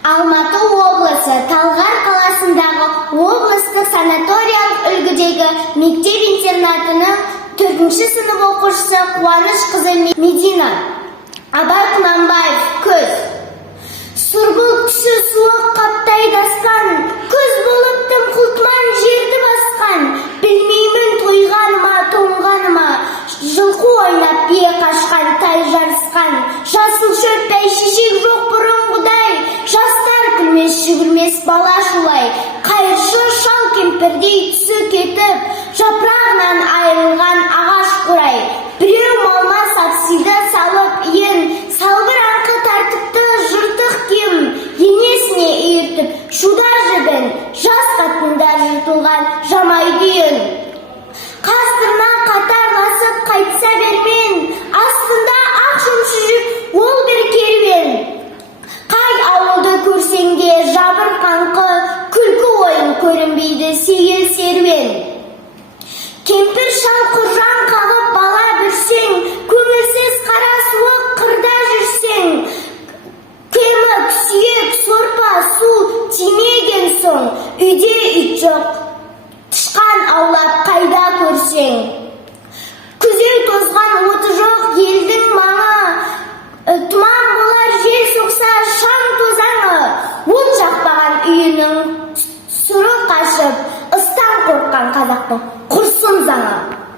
Алматы облысы Талғар қаласындағы облыстық санаториялық үлгідегі мектеп-интернатының 4-ші сынып оқушысы Қуанышқызы Медина. Абай Құнанбаев. Күз. Сұрғылт түсі суық қаптай дасқан, күз болып тым құлтман жерді басқан. Білмеймін тойғаныма, тоңғаныма, жылқы ойнап бие қашқан, тай жарысқан. Жасыл шөп бәйшешек жоқ бұрынғыдай, жастар күлмес жүгірмес бала шулай. Қайыршы шал кемпірдей түсі кетіп, жапырағынан айырылған ағаш қурай. Біреу малма сапсиды салып иін, салбыраңқы тартыпты жыртық киім, енесіне үйіртіп шуда жібін, жас қатында жыртылған жамай күйін. Қастырына қатарласып қайтса бермен, астында ақ жұмшы жүк ол бір керуен. Қай ауылды көрсеңде жабырқаңқы, күлкі ойын көрінбейді сейіл серуен. Кемпір шал құржан қағып бала бүрсең, көңілсіз қара суық қырда жүрсең. Кемік, сүйек, сорпа, су тимеген соң, үйде ит жоқ, тышқан аулап қайда көрсең. Күзеу тозған оты жоқ елдің маңы, тұман болар жел соқса шаң тозаңы. От жақпаған үйінің сұры қашып, ыстан қорыққан қазақтың